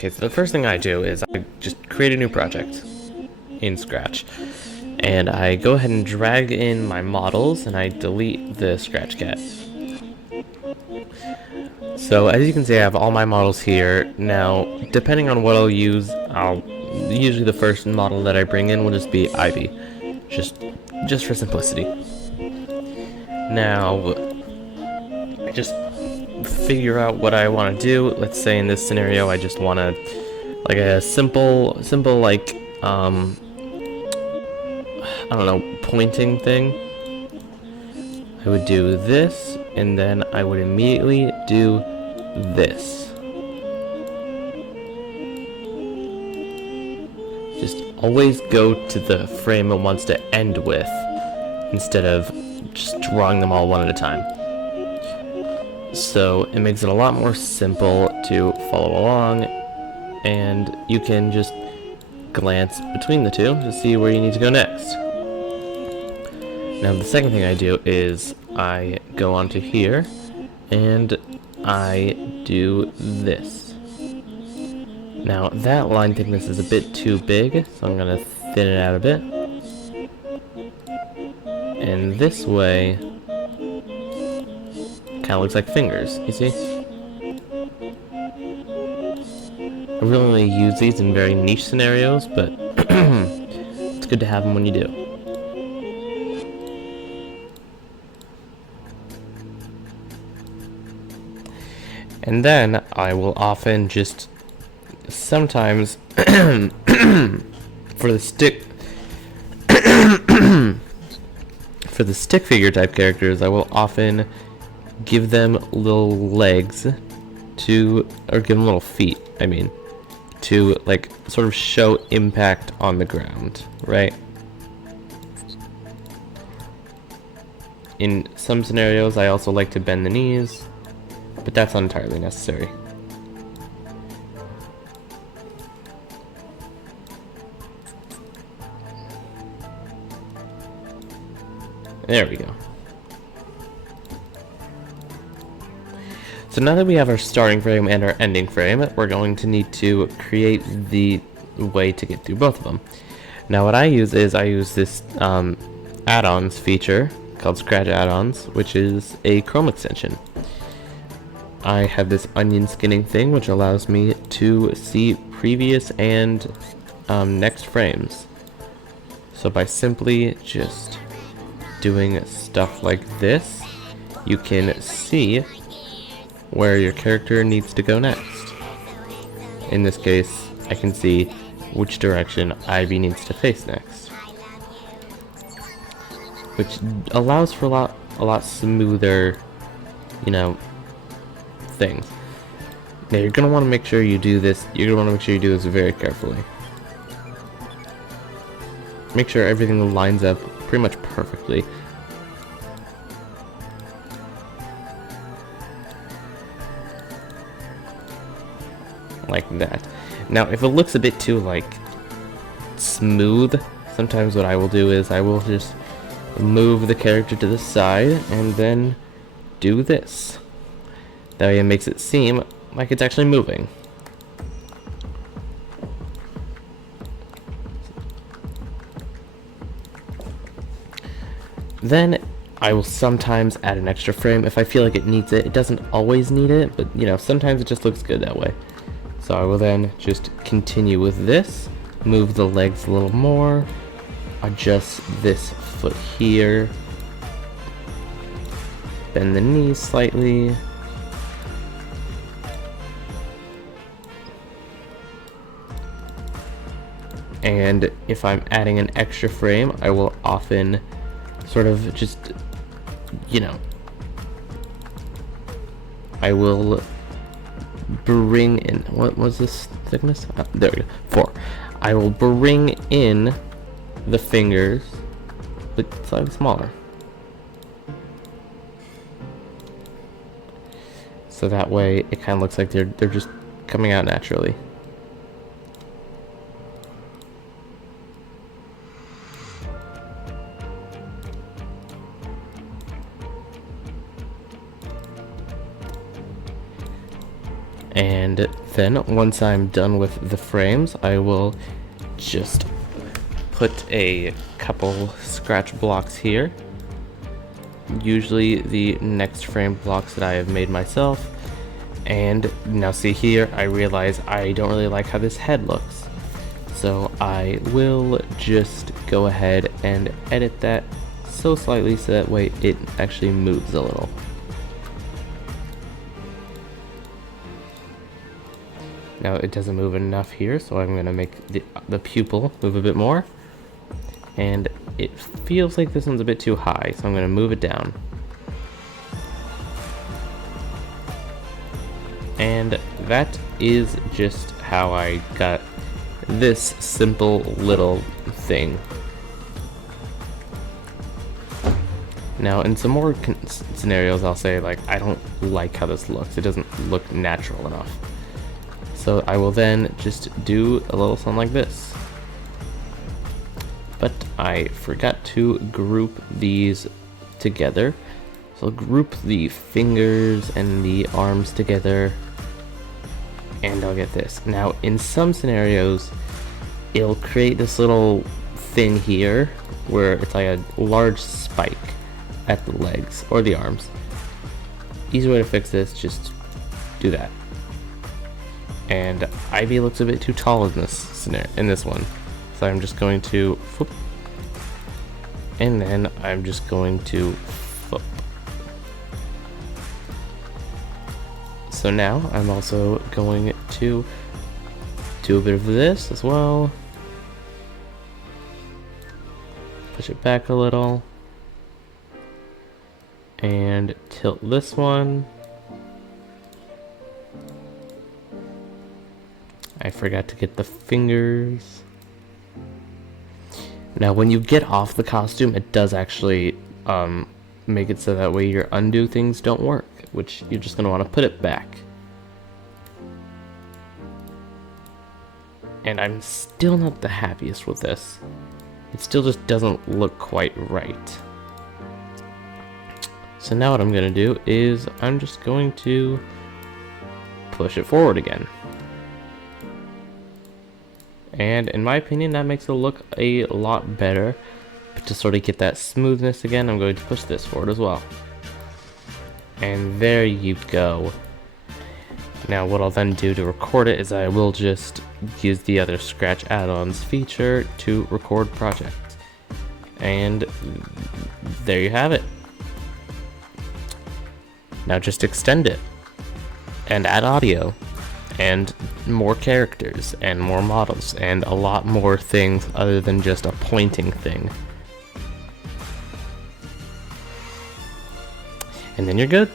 Okay, so the first thing I do is I just create a new project in Scratch. And I go ahead and drag in my models and I delete the Scratch cat. So as you can see, I have all my models here. Now, depending on what I'll use, usually the first model that I bring in will just be Ivy. Just for simplicity. Now, I just figure out what I want to do. Let's say in this scenario, I just want to, like a simple like, I don't know, pointing thing. I would do this, and then I would immediately do this. Just always go to the frame it wants to end with, instead of just drawing them all one at a time. So it makes it a lot more simple to follow along, and you can just glance between the two to see where you need to go next. Now the second thing I do is I go onto here and I do this. Now that line thickness is a bit too big, so I'm going to thin it out a bit. And this way kind of looks like fingers, you see? I really only use these in very niche scenarios, but it's good to have them when you do. And then I will often just sometimes for the stick for the stick figure type characters, I will often give them little legs to, or give them little feet, I mean, to like sort of show impact on the ground, right? In some scenarios, I also like to bend the knees, but that's not entirely necessary. There we go. So now that we have our starting frame and our ending frame, we're going to need to create the way to get through both of them. Now what I use is I use this add-ons feature called Scratch Add-ons, which is a Chrome extension. I have this onion skinning thing which allows me to see previous and next frames. So by simply just doing stuff like this, you can see where your character needs to go next. In this case, I can see which direction Ivy needs to face next, which allows for a lot smoother, you know, things. Now you're gonna want to make sure you do this. You're gonna want to make sure you do this very carefully. Make sure everything lines up pretty much perfectly. Like that. Now if it looks a bit too like smooth, sometimes what I will do is I will just move the character to the side and then do this. That way it makes it seem like it's actually moving. Then I will sometimes add an extra frame if I feel like it needs it. It doesn't always need it, but you know, sometimes it just looks good that way. So I will then just continue with this, move the legs a little more, adjust this foot here, bend the knees slightly, and if I'm adding an extra frame, I will often sort of just, you know, I will bring in, what was this thickness? There we go, 4. I will bring in the fingers, but slightly smaller. So that way it kind of looks like they're just coming out naturally. And Then, once I'm done with the frames, I will just put a couple scratch blocks here. Usually the next frame blocks that I have made myself. And now see here, I realize I don't really like how this head looks. So I will just go ahead and edit that so slightly so that way it actually moves a little. Now it doesn't move enough here, so I'm going to make the pupil move a bit more. And it feels like this one's a bit too high, so I'm going to move it down. And that is just how I got this simple little thing. Now in some more scenarios I'll say like I don't like how this looks, it doesn't look natural enough. So I will then just do a little something like this. But I forgot to group these together. So I'll group the fingers and the arms together. And I'll get this. Now in some scenarios, it'll create this little thing here where it's like a large spike at the legs or the arms. Easy way to fix this, just do that. And Ivy looks a bit too tall in this scenario, in this one. So I'm just going to whoop, and then I'm just going to whoop. So now I'm also going to do a bit of this as well. Push it back a little. And tilt this one. I forgot to get the fingers. Now when you get off the costume, it does actually make it so that way your undo things don't work, which you're just going to want to put it back. And I'm still not the happiest with this. It still just doesn't look quite right. So now what I'm going to do is I'm just going to push it forward again. And in my opinion, that makes it look a lot better. But to sort of get that smoothness again, I'm going to push this forward as well. And there you go. Now what I'll then do to record it is I will just use the other Scratch add-ons feature to record project. And there you have it. Now just extend it and add audio and more characters and more models and a lot more things other than just a pointing thing. And then you're good.